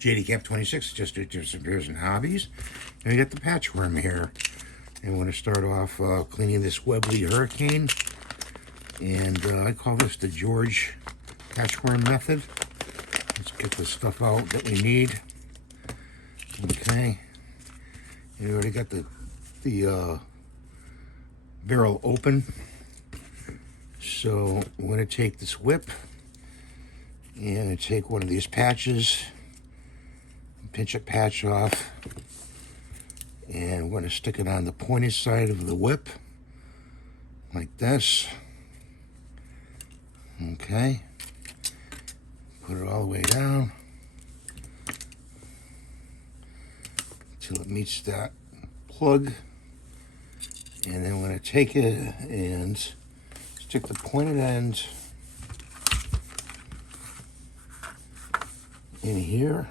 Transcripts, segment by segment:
JD Camp 26, just disappears in hobbies. And we got the patchworm here. And we're going to start off cleaning this Webley Hurricane. And I call this the George patchworm method. Let's get the stuff out that we need. Okay. And we already got the barrel open. So I'm going to take this whip and take one of these patches, pinch a patch off, and I'm going to stick it on the pointed side of the whip like this. Okay. Put it all the way down till it meets that plug. And then I'm going to take it and stick the pointed end in here,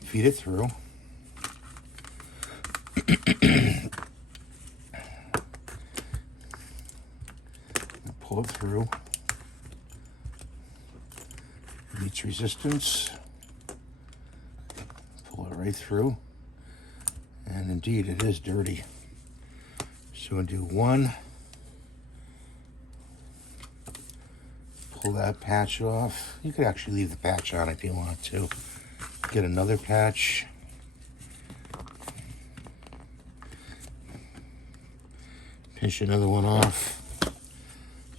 feed it through, pull it through, meets resistance, pull it right through, and indeed it is dirty. So we'll do one, pull that patch off. You could actually leave the patch on if you want to. Get another patch. Pinch another one off.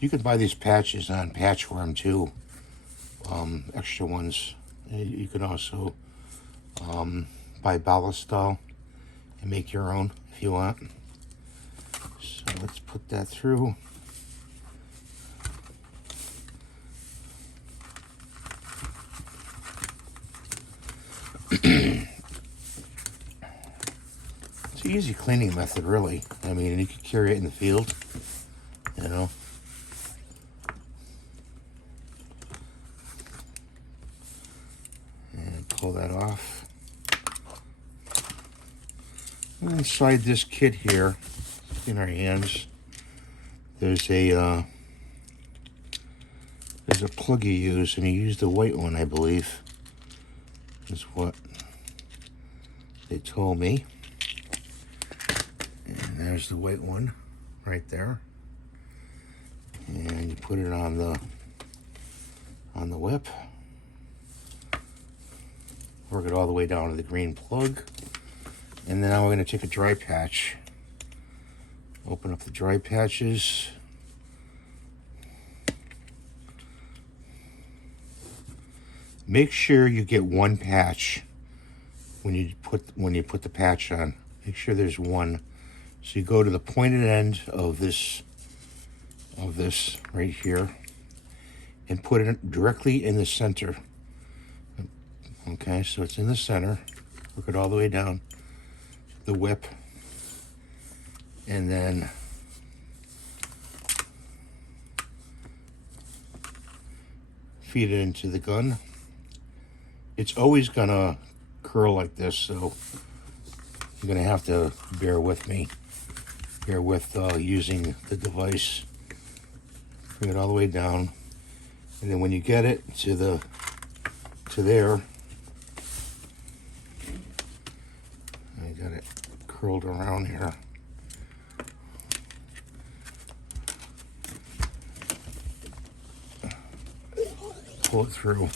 You could buy these patches on Patchworm too. Extra ones. You could also buy ballistol and make your own if you want. So let's put that through. It's an easy cleaning method, really. I mean, you could carry it in the field, you know. And pull that off. And inside this kit here, in our hands, there's a plug you use, and you use the white one, I believe. Is what they told me. And there's the white one right there. And you put it on the whip. Work it all the way down to the green plug. And then now we're going to take a dry patch. Open up the dry patches. Make sure you get one patch when you put the patch on. Make sure there's one. So you go to the pointed end of this right here and put it directly in the center. Okay, so it's in the center. Work it all the way down the whip, and then feed it into the gun. It's always gonna curl like this, so you're gonna have to bear with me. Bear with using the device. Bring it all the way down, and then when you get it to there, I got it curled around here. Pull it through,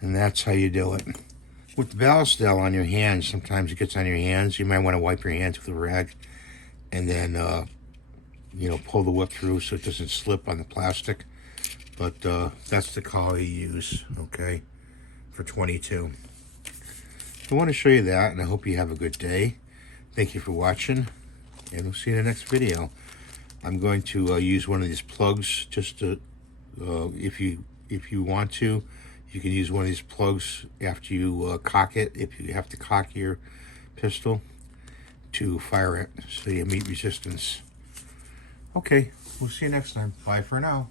and that's how you do it. With the ballistol on your hands, sometimes it gets on your hands. You might want to wipe your hands with a rag, and then you know, pull the whip through so it doesn't slip on the plastic. But that's the call you use, okay, for 22. I want to show you that, and I hope you have a good day. Thank you for watching, and we'll see you in the next video. I'm going to use one of these plugs just to, if you want to, you can use one of these plugs after you cock it, if you have to cock your pistol to fire it so you meet resistance. Okay, we'll see you next time. Bye for now.